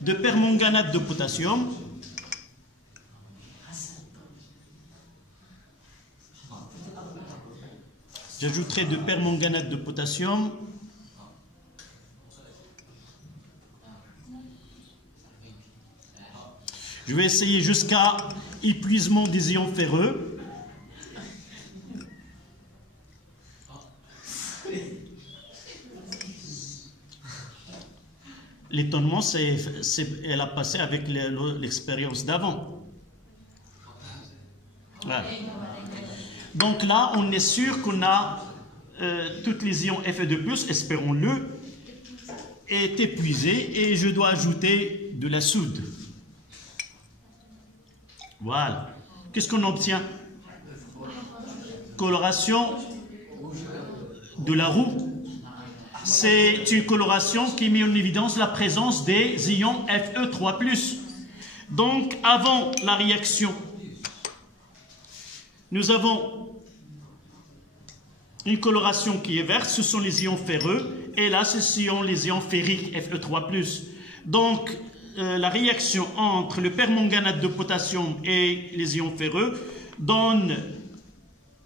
de permanganate de potassium. J'ajouterai de permanganate de potassium. Je vais essayer jusqu'à épuisement des ions ferreux. L'étonnement, elle a passé avec l'expérience d'avant. Voilà. Donc là, on est sûr qu'on a toutes les ions Fe2+, espérons-le, est épuisé et je dois ajouter de la soude. Voilà. Qu'est-ce qu'on obtient? Coloration de la roue. C'est une coloration qui met en évidence la présence des ions Fe3+. Donc, avant la réaction, nous avons une coloration qui est verte, ce sont les ions ferreux, et là, ce sont les ions ferriques, Fe3+. Donc, la réaction entre le permanganate de potassium et les ions ferreux donne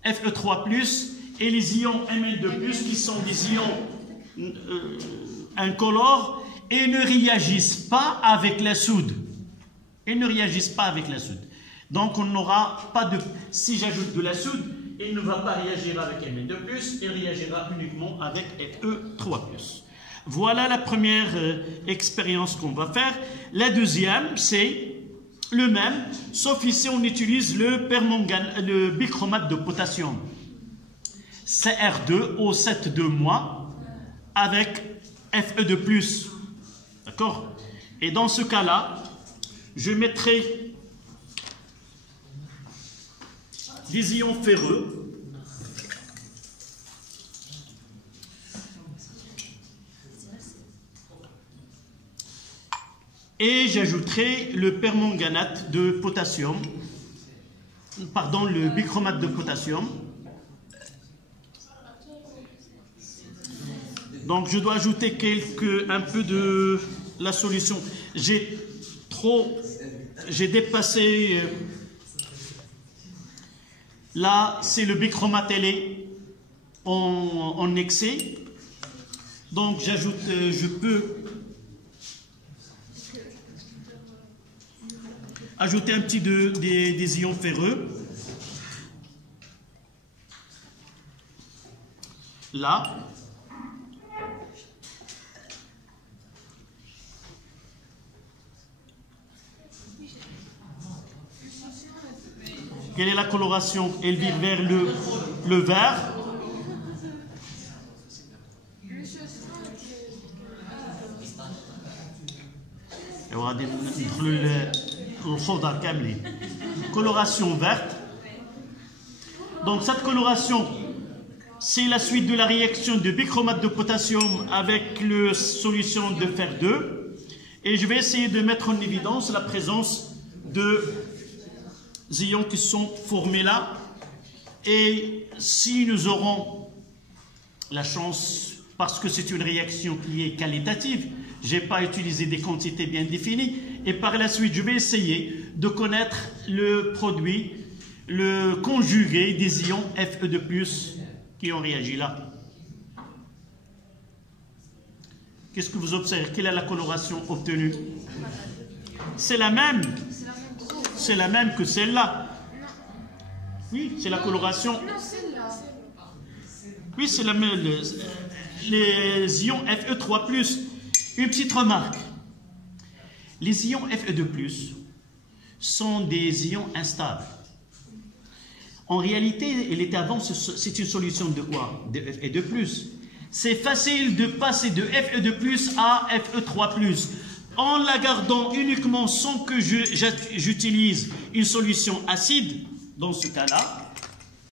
Fe3+, et les ions Mn2+, qui sont des ions incolores, et ne réagissent pas avec la soude. Ils ne réagissent pas avec la soude. Donc, on n'aura pas de... Si j'ajoute de la soude, il ne va pas réagir avec Mn2+, il réagira uniquement avec Fe3+. Voilà la première expérience qu'on va faire. La deuxième, c'est le même, sauf ici, on utilise le bichromate de potassium. Cr2, O7,2-, avec Fe2+. D'accord? Et dans ce cas-là, je mettrai des ions ferreux. Et j'ajouterai le permanganate de potassium, pardon, le bichromate de potassium. Donc je dois ajouter un peu de la solution. J'ai dépassé. Là, c'est le bichromate, elle est en excès. Donc j'ajoute, je peux ajouter un petit des ions ferreux. Là. Quelle est la coloration? Elle vire vers le vert. Coloration verte. Donc cette coloration, c'est la suite de la réaction de bichromate de potassium avec la solution de fer 2. Et je vais essayer de mettre en évidence la présence de ions qui sont formés là. Et si nous aurons la chance, parce que c'est une réaction qui est qualitative, je n'ai pas utilisé des quantités bien définies, et par la suite je vais essayer de connaître le produit, le conjugué des ions Fe2+, qui ont réagi là. Qu'est-ce que vous observez? Quelle est la coloration obtenue? C'est la même. C'est la même que celle-là. Oui, c'est la coloration. Oui, c'est la même. Les ions Fe3+. Une petite remarque. Les ions Fe2+, sont des ions instables. En réalité, il était avant, c'est une solution de quoi? De Fe2+. C'est facile de passer de Fe2+ à Fe3+. En la gardant uniquement sans que j'utilise une solution acide, dans ce cas-là,